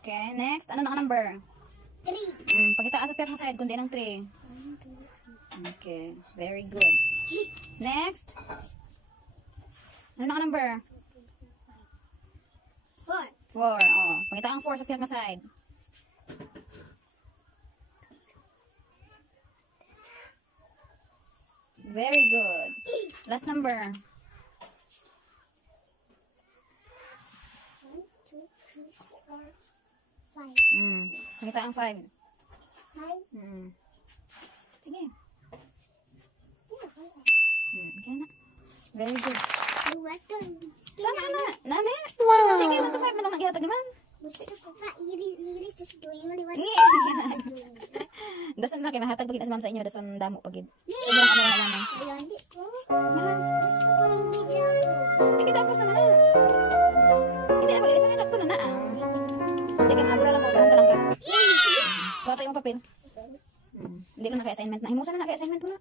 Okay, next. Ano na ang number? 3. Pakita sa piyak mo side kundi ng 3. Okay, very good. Next. Ano na ang number? 4. 4. Oh, pakita ang 4 sa piyak mo side. Very good. Last number. 1, 2, 3, 4, 5. Pakita ang 5. 5. Sige. Okay na. Very good. Tama na. Nami? Wow. Sige, 1 to 5 mo lang nag-ihatag naman. Gusto ko pa iris tas doon mo liwat. Sige. Dasan laki, mahatag pagid sa ma'am sa inyo. Dasan damo pagid. Sobrang ano na naman. Ayan, di ko. Yan. Gusto ko lang video ko. Sige, tapos naman na. Hindi na pag-iris naman. Sakto na na. Hindi ka maabra lang. Maabra lang ka. Yan, sige. Kuha tayong papel. Hindi lang naka-assignment na. Himusan na naka-assignment mo na.